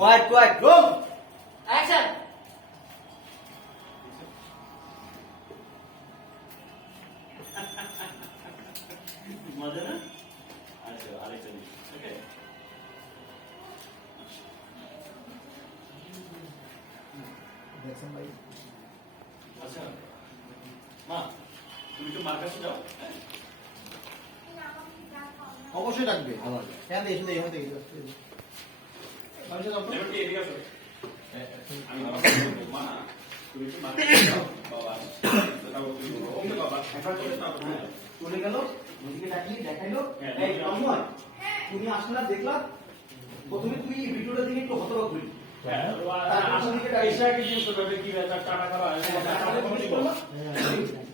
Quiet. Roll. Action. মজা না? আচ্ছা আরেকটা দিই। ওকে? আচ্ছা মা তুমি একটু মার কাছে যাও। হ্যাঁ? অবশ্যই ডাকবে আমার। হ্যাঁ দেখুন এখানে দেখি। এবার কি এদিকে আসো? আমি বাবাকে বলবো, মা তুমি একটু মার কাছে যাও। বাবা তারপর তুমি বলো, ওকে বাবা একবার করে তারপর তুমি যাও। চলে গেল ওদিকে দেখাইলো হ্যাঁ, এই তন্ময় তুমি আসলে দেখলা প্রথমে তুই ভিডিওটা দেখে একটু হতবাক হলি হ্যাঁ, এসে আগে জিজ্ঞেস করবে কি ব্যাপার, টাকা খাওয়া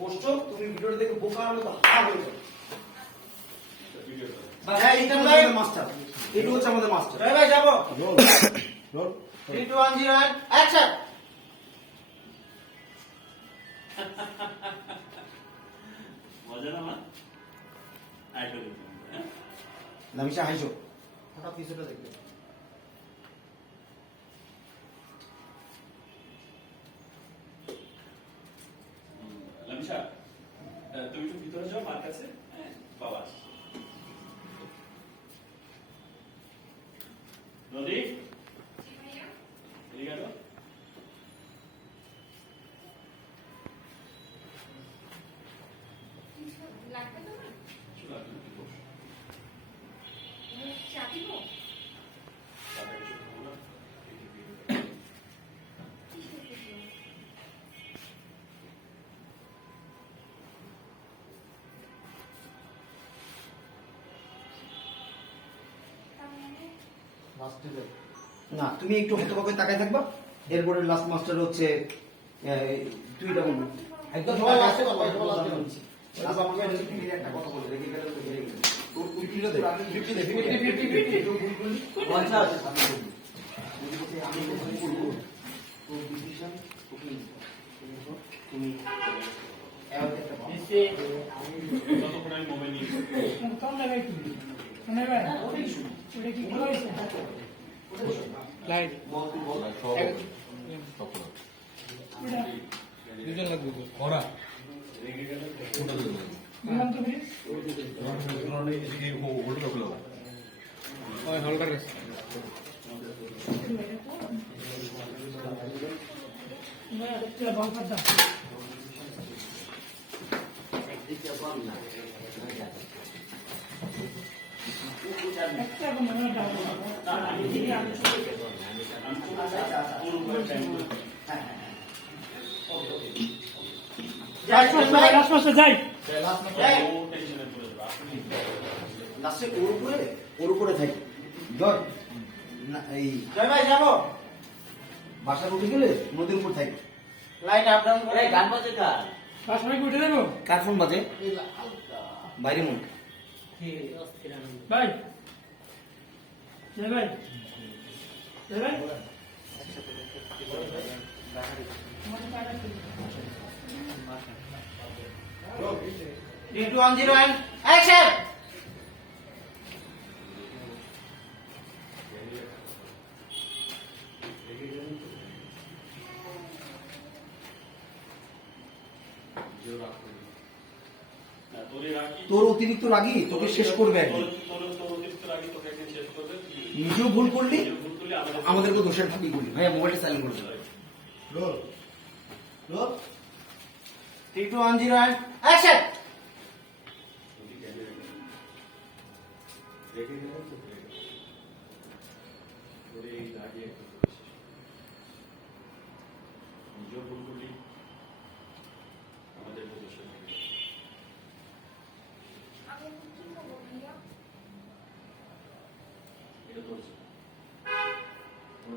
বসছো তুমি ভিডিওটা দেখে বোকার মতো হা হয়ে যাও ভিডিও করে। হ্যাঁ এটা আমাদের মাস্টার এটা হচ্ছে আমাদের মাস্টার ভাই যাবো রোল 3 2 1 0 অ্যাকশন মজা না মা? আরেকটা দিই। হ্যাঁ? নামিশা হাইজো হঠাৎ কিছুটা দেখবে লামিশা তুমি একটু ভিতরে যাও মার কাছে। হ্যাঁ, বাবা আসছে। নদী এদিকে আসো। লাগবে তোমার? কিছু লাগবে না, তুমি বসো। চা দিব? তারপরে কিছু খাবো না। না তুমি একটু হতবাক হয়ে তাকায় থাকবা এরপরে লাস্ট মাস্টার হচ্ছে তুই এটা বলবি একদম সবাই লাস্টে কথা সবাই লাস্টে বলছি লাস্ট আমাকে তুমি একটা কথা বলে রেখে গেলে তো হেরে গেলে তোর 50 দে 50 দে 50 তো ভুল করলি 50 আমি বলবি যদি বলতে আমি ভুল করব তো ডিসিশন তুমি এবার একটা নিচে ততক্ষণ আমি মোবাইল নিয়ে কম লাগাই কি মানে ভাই ওটা কি কইছে লাইট বল তুই বল দুজন লাগবে ওরা রেগে গেলে দিলাম তো প্লিজ এদিকে হোল্ড করে ফেলো ওই হোল্ডার আছে না এটা বল করতে একটা মনে দাও লাস্ট মাসে যাই লাস্টে ওর উপরে থাকি ধর না এই জয় ভাই যাবো বাসার উঠে গেলে নদীর উপর থাকি লাইট আপ ডাউন করে গান বাজে কার লাস্ট মাসে উঠে দেবো কার ফোন বাজে বাইরে মন ভাই জয় ভাই জয় ভাই Three, two, 1 0 and action! তোর অতিরিক্ত রাগি তোকে শেষ করবে একদিন নিজেও ভুল করলি আমাদেরকে দোষের ফাঁকি করলি ভাইয়া মোবাইলটা সাইলেন্ট করে দিল রোল রোল 3 2 1 0 and action!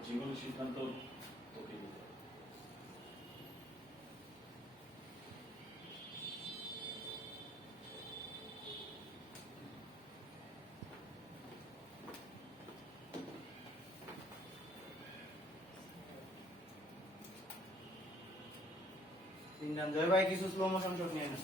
জীবনের সিদ্ধান্ত তোকে নিতে হবে। জয় ভাই কিছু স্লো মোশন শট নিয়ে না